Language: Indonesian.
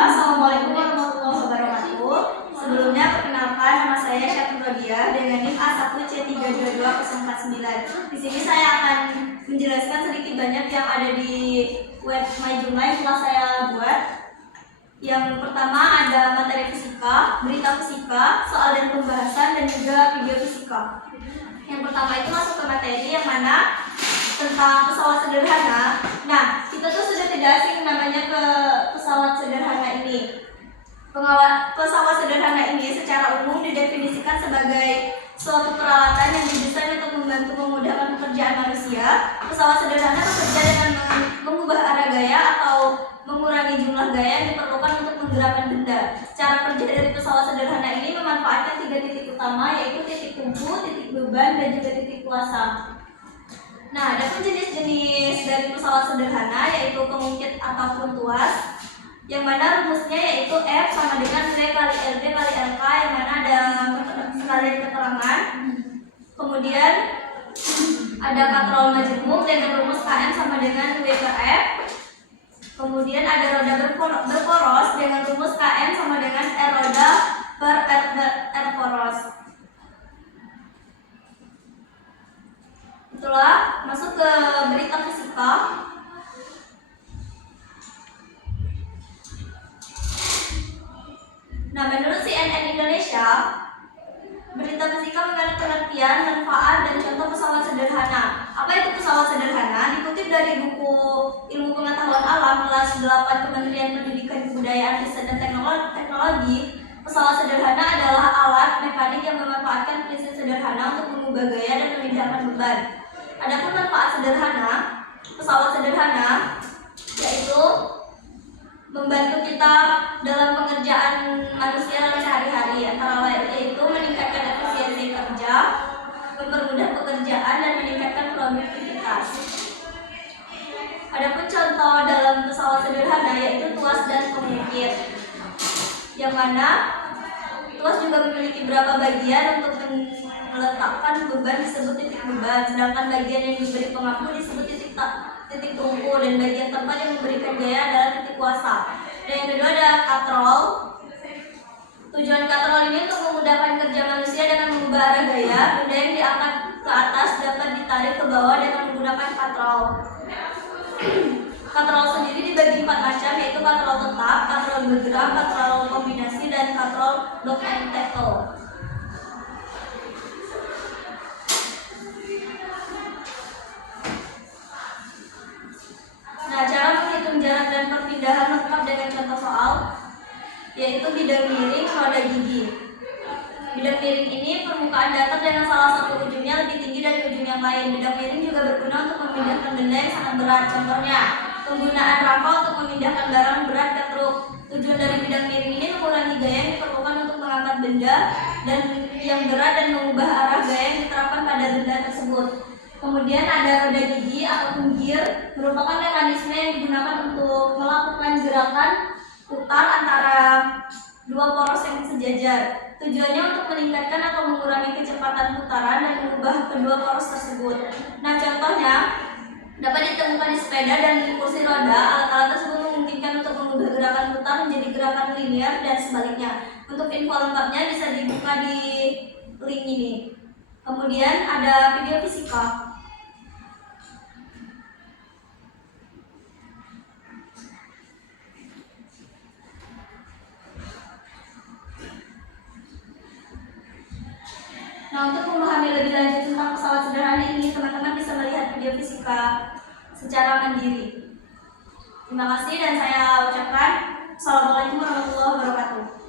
Assalamualaikum warahmatullahi wabarakatuh. Sebelumnya perkenalkan, nama saya Syafiq Rodia dengan NIM A1C322049. Di sini saya akan menjelaskan sedikit banyak yang ada di web MyJumlah yang telah saya buat. Yang pertama ada materi fisika, berita fisika, soal dan pembahasan, dan juga video fisika. Yang pertama itu masuk ke materi yang mana tentang pesawat sederhana. Nah, kita tuh sudah tidak asing namanya ke pesawat sederhana ini. Pesawat sederhana ini secara umum didefinisikan sebagai suatu peralatan yang didesain untuk membantu memudahkan pekerjaan manusia. Pesawat sederhana bekerja dengan mengubah arah gaya atau mengurangi jumlah gaya yang diperlukan untuk menggerakkan benda. Cara kerja dari pesawat sederhana ini memanfaatkan 3 titik utama, yaitu titik tumpu, titik beban, dan juga titik kuasa. Nah, ada pun jenis-jenis dari pesawat sederhana, yaitu pengungkit ataupun tuas, yang mana rumusnya yaitu F sama dengan V kali LB kali LK, yang mana ada sekalian keterangan. Kemudian ada katrol majemuk dengan rumus KM sama dengan W per F. Kemudian ada roda berporos dengan rumus KM sama dengan R roda per R poros. Itulah, masuk ke berita fisika. Nah, menurut CNN Indonesia, berita fisika mengandung pengertian, manfaat, dan contoh pesawat sederhana. Apa itu pesawat sederhana? Dikutip dari buku Ilmu Pengetahuan Alam kelas 8 Kementerian Pendidikan Kebudayaan Riset dan Teknologi, pesawat sederhana adalah alat mekanik yang memanfaatkan prinsip sederhana untuk mengubah gaya dan memindahkan beban. Adapun manfaat sederhana, pesawat sederhana yaitu membantu kita dalam pengerjaan manusia dalam sehari-hari, antara lain yaitu meningkatkan efisiensi kerja, mempermudah pekerjaan, dan meningkatkan produktivitas. Adapun contoh dalam pesawat sederhana yaitu tuas dan pengungkit, yang mana tuas juga memiliki beberapa bagian. Untuk meletakkan beban disebut titik beban, sedangkan bagian yang diberi pengaku disebut titik tumpu, dan bagian tempat yang memberikan gaya adalah titik kuasa. Dan yang kedua ada katrol. Tujuan katrol ini untuk memudahkan kerja manusia dengan mengubah arah gaya. Benda yang diangkat ke atas dapat ditarik ke bawah dengan menggunakan katrol. Katrol sendiri dibagi 4 macam, yaitu katrol tetap, katrol bergerak, katrol kombinasi, dan katrol lock and tackle. Nah, cara menghitung jarak dan perpindahan lengkap dengan contoh soal, yaitu bidang miring, roda gigi. Bidang miring ini permukaan datar dengan salah satu ujungnya lebih tinggi dari ujung yang lain. Bidang miring juga berguna untuk memindahkan benda yang sangat berat. Contohnya, penggunaan rafal untuk memindahkan barang berat ke truk. Tujuan dari bidang miring ini mengurangi gaya yang diperlukan untuk mengangkat benda dan yang berat dan mengubah arah gaya yang diterapkan pada benda tersebut. Kemudian ada roda gigi atau gear, merupakan mekanisme yang digunakan untuk melakukan gerakan putar antara dua poros yang sejajar. Tujuannya untuk meningkatkan atau mengurangi kecepatan putaran dan mengubah kedua poros tersebut. Nah, contohnya dapat ditemukan di sepeda dan di kursi roda. Alat-alat tersebut memungkinkan untuk mengubah gerakan putar menjadi gerakan linear dan sebaliknya. Untuk info lengkapnya bisa dibuka di link ini. Kemudian ada video fisika. Nah, untuk memahami lebih lanjut tentang pesawat sederhana ini, teman-teman bisa melihat video fisika secara mandiri. Terima kasih, dan saya ucapkan Assalamualaikum warahmatullahi wabarakatuh.